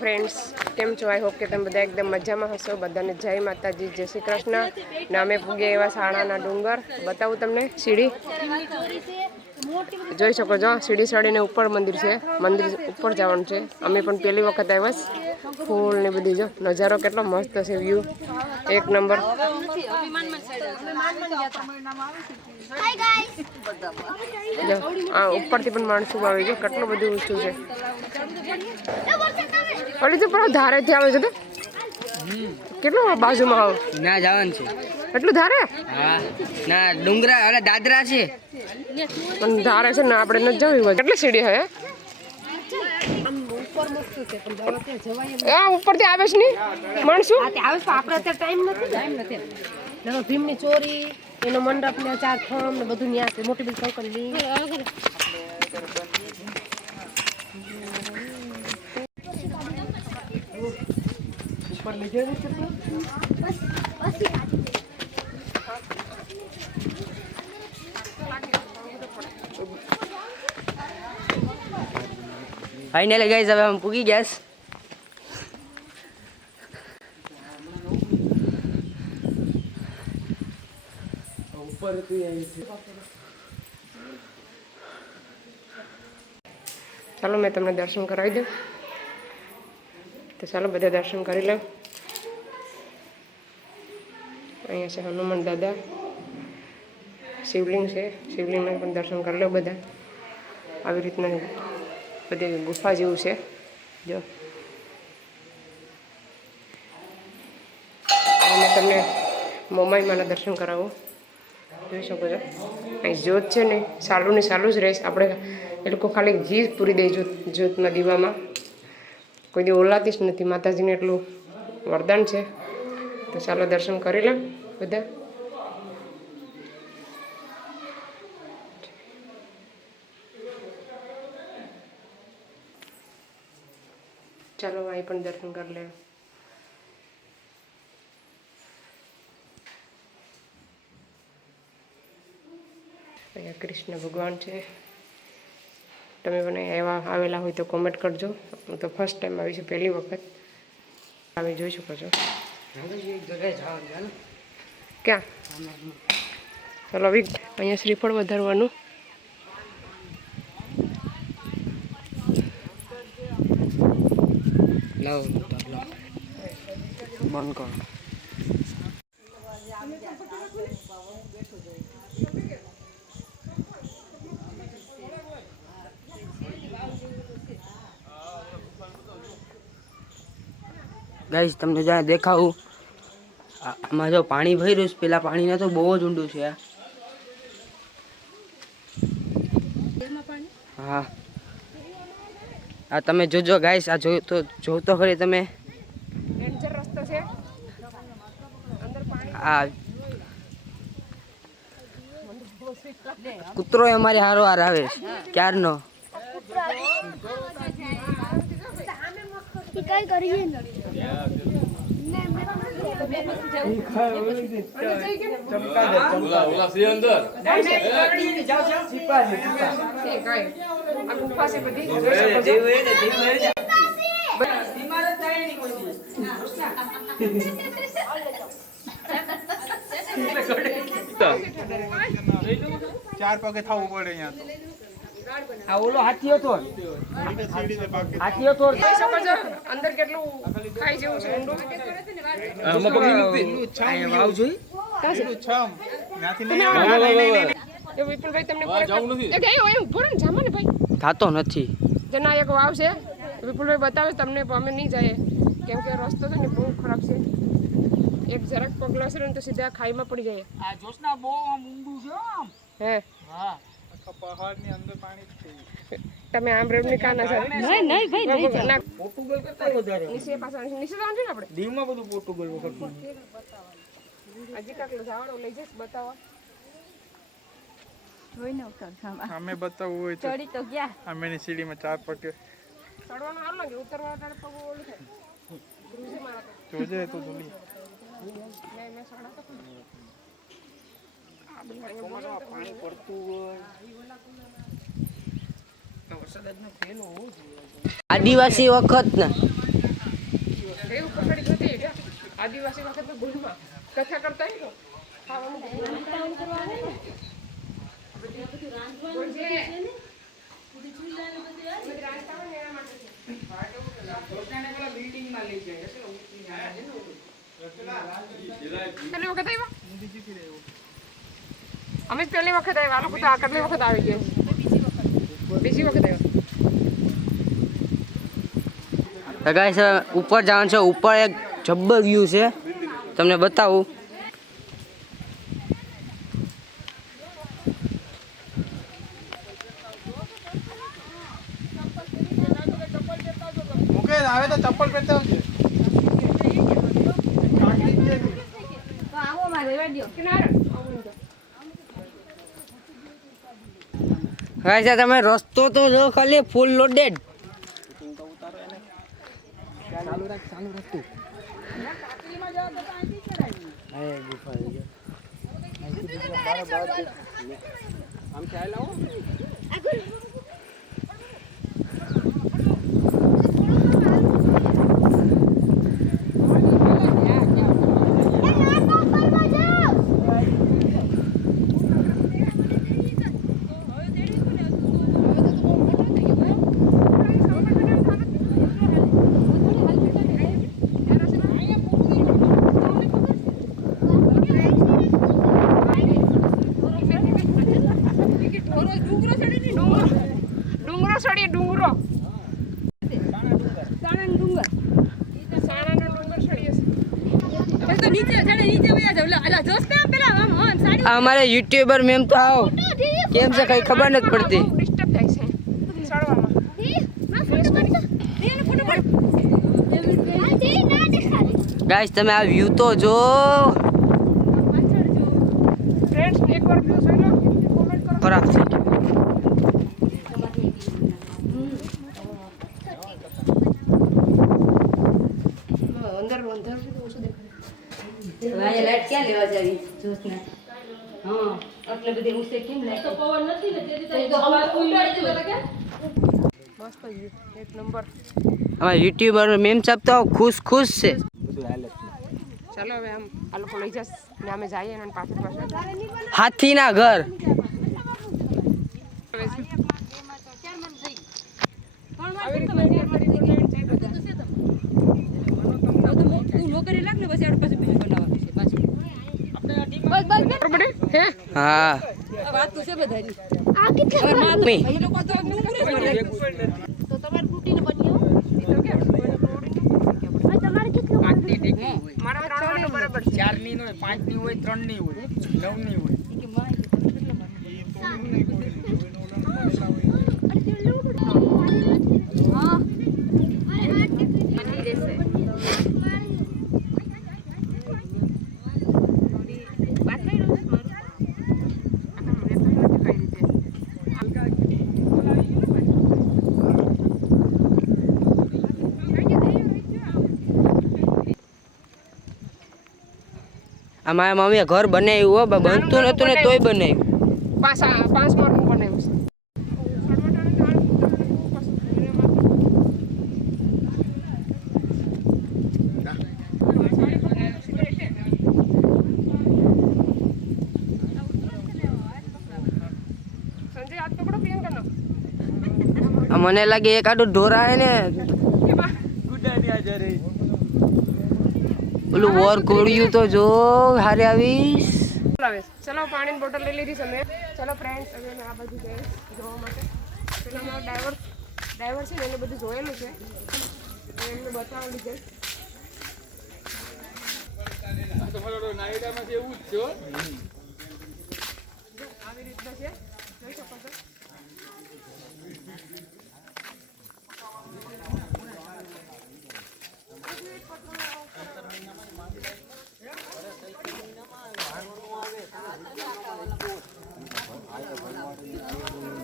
Friends, કેમ છો? I hope કે તમે બધા એકદમ મજામાં હશો. બધાને જય માતાજી, જય શ્રી કૃષ્ણ. ને અમે પૂગ્યા એવા શાળાના ડુંગર. બતાવું તમને સીડી જોઈ શકો છો. સીડી ચડીને ઉપર મંદિર છે. મંદિર ઉપર જવાનું છે. અમે પણ પહેલી વખત આવ્યા. ફૂલ ને બધી જો નજારો કેટલો મસ્ત છે. વ્યૂ એક નંબર. ઉપરથી પણ માણસો આવે છે. કેટલું બધું ઊંચું છે. ઓલી તો પણ ધારેથી આવે છે. તો કેટલું બાજુમાં આવ ના જવાનું છે એટલું ધારે. હા ના ડુંગરા અરે દાદરા છે પણ ધારે છે ને આપણે ન જવી હોય. કેટલી સીડી હે ઉપરથી આવે છે ને માણસો આપણે ટાઈમ નથી. ભીમની ચોરી એનો મંડપ ને 4 થમ ને બધું ન્યા છે. મોટી બધી સૌકલની ઉપર લીધે ફાઇનલી ગાઈસ હવે અમે પૂગી ગયા. ચાલો મેં તમને દર્શન કરાવી દઉં. તો ચાલો બધા દર્શન કરી લો. અહીંયા છે હનુમાન દાદા, શિવલિંગ છે. શિવલિંગના પણ દર્શન કરી લો બધા. આવી રીતના બધી ગુફા જેવું છે. જો અને તમને મોમાઈમાના દર્શન કરાવું. જોઈ શકો છો. અહીં જ્યોત છે ને ચાલુ ને ચાલુ જ રહેશે. આપણે એ લોકો ખાલી ઘી પૂરી દે જ્યોતના દીવામાં. કોઈ દી ઓલાતી જ નથી. માતાજીને એટલું વરદાન છે. તો ચાલો દર્શન કરી લો બધા. ચાલો અહીં પણ દર્શન કરી લે. અહીંયા કૃષ્ણ ભગવાન છે. તમે મને એવા આવેલા હોય તો કોમેન્ટ કરજો. હું તો ફર્સ્ટ ટાઈમ આવી છું, પહેલી વખત આવી. જોઈ શકો છો. ક્યાં? ચાલો હવે અહીંયા શ્રીફળ વધારવાનું. બંધ કરો. ગાઈસ તમને જ્યાં દેખાવું આમાં જો પાણી ભર્યું છે. પેલા પાણીને તો બહુ જ ઊંડું છે. હા આ તમે જોજો ગાઈસ. આ જોતો ખરી તમે. ડેન્જર રસ્તો છે. અંદર પાણી આ કૂતરો અમારે હારો હાર આવે ક્યારનો. કઈ કરીએ ચાર પગે થવું પડે અહીંયા તો. આ ઓલો હાથી હતો. અંદર કેટલું ખાઈ જેવું છે ઊંડું. થાતો નથી. જેના એક વાવ છે. વિપુલભાઈ બતાવે તમને. અમે નહીં જાય કેમ કે રસ્તો છે ને બહુ ખરાબ છે. એક જરાક પગલો હશે ને તો સીધા ખાઈમાં પડી જાય. આ જોશના બહુ આમ ઊંડું છે આમ. હે હા પહાડની અંદર પાણી છે. તમે આમ રેવની કાના છે. નહીં ભાઈ નહીં. પોર્ટુગલ કરતા વધારે નીચે પાછા નીચે જવાનું છે ને આપણે. દીવમાં બધું પોર્ટુગલ વખત. હજી કાકલો જાવડો લઈ જઈશ બતાવવા. જોઈને ઉતર. અમે બતાવવું હોય તો ચડી તો ગયા. અમે ની સીડીમાં 4 પગે ચડવાનું હાલ લાગે. ઉતરવા ટાણે પગ ઓલું થાય. ધ્રુજી મારા તો જોજે તો ધૂલી. મેં સડા તો પાણી પડતું હોય. આદિવાસી વખત ને આદિવાસી વખત ગુણમાં કથા કરતા હોય તો ખાવાનું અમે પહેલી વખત આવ્યા આ લોકો તો આગળની વખત આવી ગયા બીજી વખત આવ્યા તો ગાઈસ ઉપર જવાનું છે. ઉપર એક જબ્બર વ્યૂ છે, તમને બતાવું. મુકેશ આવે તો ચપ્પલ પહેરતા આવજે. ગાઈસ તમે રસ્તો તો જો ખાલી ફૂલ લોડેડ. ચાલુ રાખ તું. આમ ચાલ આવો. ડુંગરો ચડીએ ડુંગરો અમારે યુટ્યુબર મેમ તો આવો કેમ છે કઈ ખબર નથી પડતી. ડિસ્ટર્બ થાય છે ચડવામાં. ગાઈસ તમે આ વ્યૂ તો જો. ફ્રેન્ડ્સ એકવાર વ્યૂ જોઈ લો કોમેન્ટ કરો. ખરાબ છે. અંદર અંદર ઓછું દેખાય. લાઈટ ક્યાં લેવા જાવી જોતને હા એટલે બધી ઊંચે કેમ લાઈટ તો પવન નથી ને તેથી તો હવા ઉડાડી દે કે મસ્ત વ્યૂ એક નંબર. અમારા યુટ્યુબર મેમ સાહેબ તો ખુશ છે. ચાલો હવે આમ આ લોકો લઈ જશે ને અમે જઈએ અને પાછળ હાથીના ઘર. નોકરી લાગ ને પછી આડ પછી બીજું બનાવવાનું છે પાછું હે હા વાત તો છે બધાની આ કેટલા મમ્મી. અમે લોકો તો નોકરી જ તો તમારે તૂટીને બની તમારે કેટલું મારા 3 વાટો બરાબર છે. 4 ની હોય 5 ની હોય 3 ની હોય 9 ની હોય. અમારા મમ્મીએ ઘર બનાવ્યું હો બનતું નતું ને તોય બનાવ્યું. 5 માળનું બનાવ્યું છે. સંજય હાથ પકડો પ્રિયંકાનો. મને લાગે એક આડું ઢોરાય ને ગુડાની આજારે ઓલું વોર કોળિયું તો જો હારે આવીશ. ચલો પાણીની બોટલ લઈ લીધી છે મેં. ચલો ફ્રેન્ડ્સ હવે અમે આ બધું જઈએ જોવા માટે. પેલા મારો ડ્રાઈવર છે ને એને બધું જોયેલું છે તો એમને બતાવેલું છે. તમારો નાયડામાં છે એવું જ છે હો. આવી રીતના છે જોઈ શકો છો.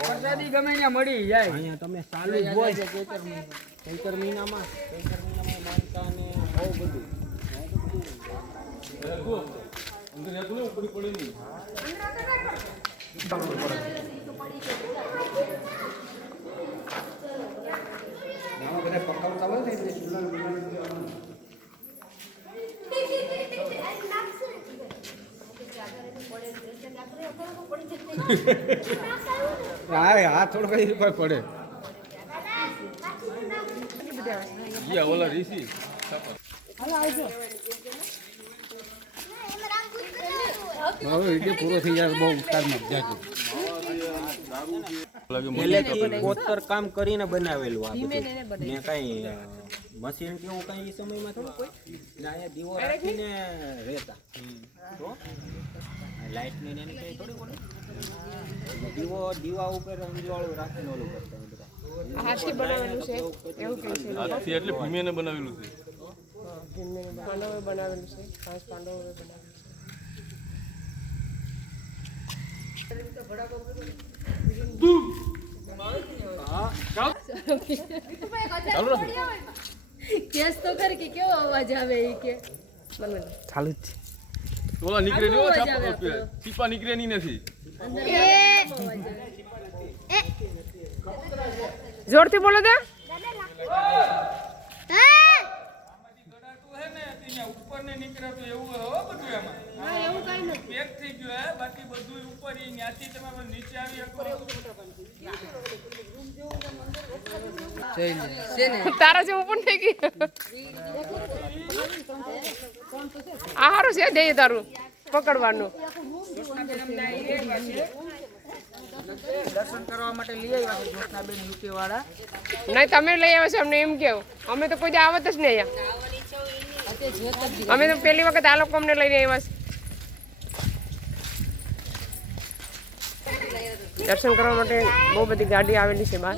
પ્રસાદી ગમે ત્યાં મળી જાય. અહીંયા તમે ચાલુ જ હોય ચૈતર મહિનામાં માનતા ને બહુ બધું. હા થોડું કઈ કોઈ પડે ઓલા રીસી હવે વિડીયો પૂરો થઈ જાય બહુ ઉતારમાં જાજો કોતર કામ કરીને બનાવેલું આ બધું ને કઈ મશીન કેવું કઈ એ સમયમાં થોડું કોઈ ને અહીંયા દીવો રાખીને રહેતા તો લાઈટ ને એને કઈ થોડી બોલે દીવા ઉપર અંજવાળું રાખીને ઓલું કરતા બધા હાથથી બનાવેલું છે એવું કે છે હાથથી એટલે ભીમેને બનાવેલું છે પાંડવોએ બનાવેલું છે 5 પાંડવોએ બનાવેલું કેસ તો કર કે કેવો અવાજ આવે એ કે ચાલુ જ ઓલા નીકળે નહીં હો, ચીપા નીકળે નહીં નથી જોરથી બોલો તો તારા જેવું પણ થઈ ગયું આ હારું છે દે તારું પકડવાનું દર્શન કરવા માટે લઈ આવ્યા છે જ્યોત્નાબેન યુપી વાળા નહીં તમે લઈ આવ્યા છો અમને એમ કેવું અમે તો કોઈ આવત જ નહીં અહીંયા અમે તો પહેલી વખત આ લોકો અમને લઈને આવ્યા છે દર્શન કરવા માટે બહુ બધી ગાડી આવેલી છે બહાર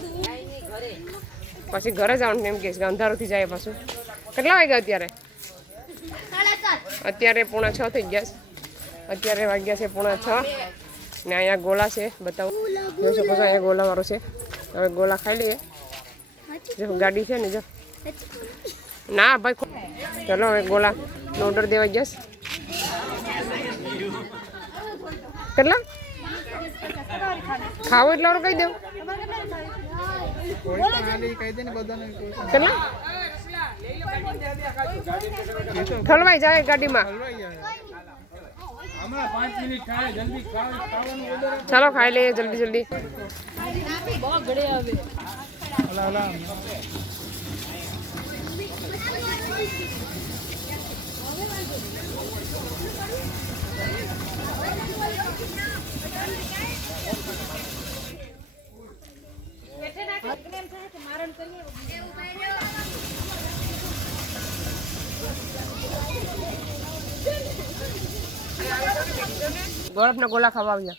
પછી ઘરે જવાનું એમ કે છે અંધારોથી જાય પાછું કેટલા વાગ્યા અત્યારે અત્યારે 5:45 થઈ ગયા છે અત્યારે વાગ્યા છે 5:45 ને અહીંયા ગોલા છે બતાવું જોઈ શકો છો અહીંયા ગોલાવાળો છે હવે ગોલા ખાઈ લઈએ જો ગાડી છે ને જો ના ભાઈ ચલો હવે ગોલાનો ઓર્ડર દેવા ગયા છે કેટલા ખાવો એટલે કહી દઉં કેટલા ઠલવાઈ જાય ગાડીમાં ચાલો ખાઈ લઈએ જલ્દી જલ્દી ગોળપના ગોલા ખાવા આવ્યા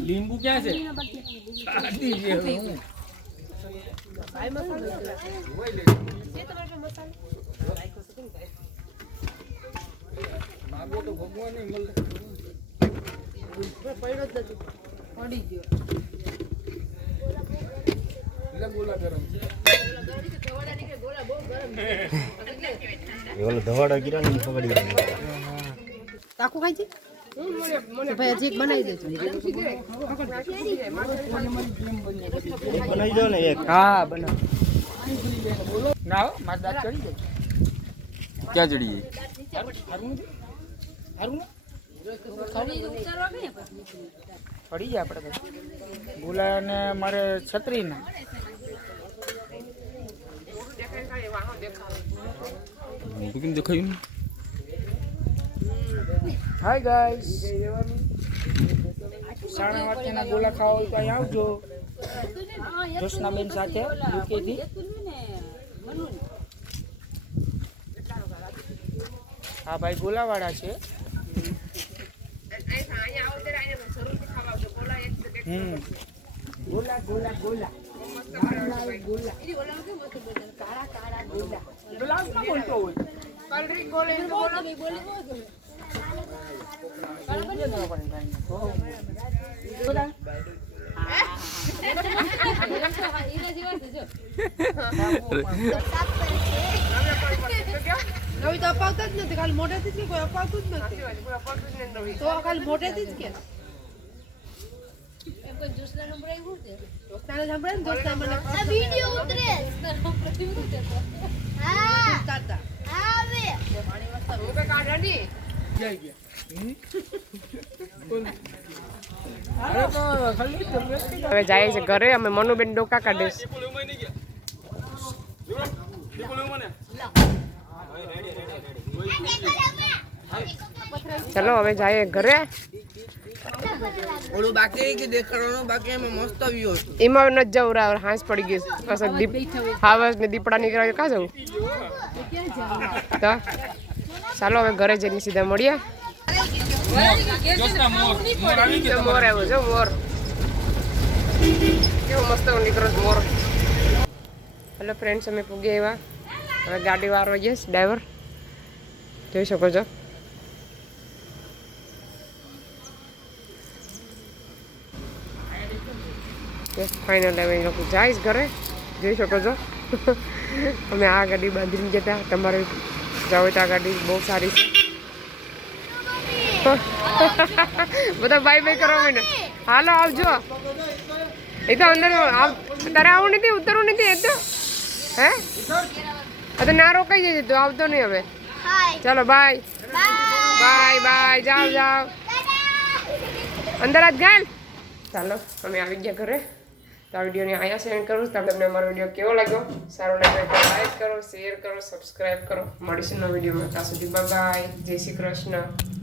લીંબુ ક્યાં છે ધવાડા ગીરા ને પકડી તાકુ ખાઈ છે ભાઈ હજી એક બનાવી દેજો બનાવી દો ને એક હા બનાવ ના હો માર દાંત ચડી જાય ક્યાં ચડી પડી જાય આપણે બોલા ને મારે છત્રી ના બુકિંગ દેખાયું હાય ગાઈસ સાડા વાગ્યાના ગોલા ખાવા હોય તો અહીં આવજો જોશનાબેન સાથે યુકેથી હા ભાઈ ગોલાવાળા છે ગોલા ગોલા ગોલા બોલતો હોય નવી તો અપાવતા જ નથી ખાલી મોઢેથી જ કે કોઈ અપાવતું જ નથી તો ખાલી મોઢેથી જ કે જોશનાને સંભળાય ને જોશના મને વિડિયો ઉતરે ઉતારતા પાણી વસ્તા રોબે કાઢાડી જઈ ગયા હવે જાય છે ઘરે. અમે મનુબેન ડોકા કાઢીશ. ચલો હવે જાય ઘરે. ઓલું બાકી કે દેખાડવાનું બાકી એમાં મસ્ત વ્યૂ હતું. એમાં ન જવું રાવ હાંસ પડી ગઈ પાછા દીપ હાવસ ને દીપડા નીકળ્યા કાં જવું તો ચાલો હવે ઘરે જઈને સીધા મળીએ. મોર આવ્યો છે મોર. કેવો મસ્ત નીકળો મોર. હેલો ફ્રેન્ડ્સ અમે પૂગી આવ્યા. હવે ગાડી વાળો જઈશ ડ્રાઈવર જોઈ શકો છો. ફાઇનલ અમે લોકો જઈશ ઘરે જોઈ શકો છો. અમે આ ગાડી બાંધીને જતા. તમારે જાઓ તો આ ગાડી બહુ સારી છે. બધા બાય બાય કરો મને. હાલો આવજો. એ તો અંદર તારે આવું નથી ઉતરવું નથી. એ તો હે તો ના રોકાઈ જશે તો આવતો નહીં હવે. ચાલો બાય બાય બાય. જાઓ જાઓ અંદર જ ગાલ. ચાલો અમે આવી ગયા ઘરે. તો આ વિડીયોને અહીંયા સેન્ડ કરું. તમને અમારો વિડીયો કેવો લાગ્યો? સારો લાગ્યો તો લાઈક કરો, શેર કરો, સબસ્ક્રાઈબ કરો. મળીશું નવા વિડીયોમાં. ત્યાં સુધી બાય બાય. જય શ્રી કૃષ્ણ.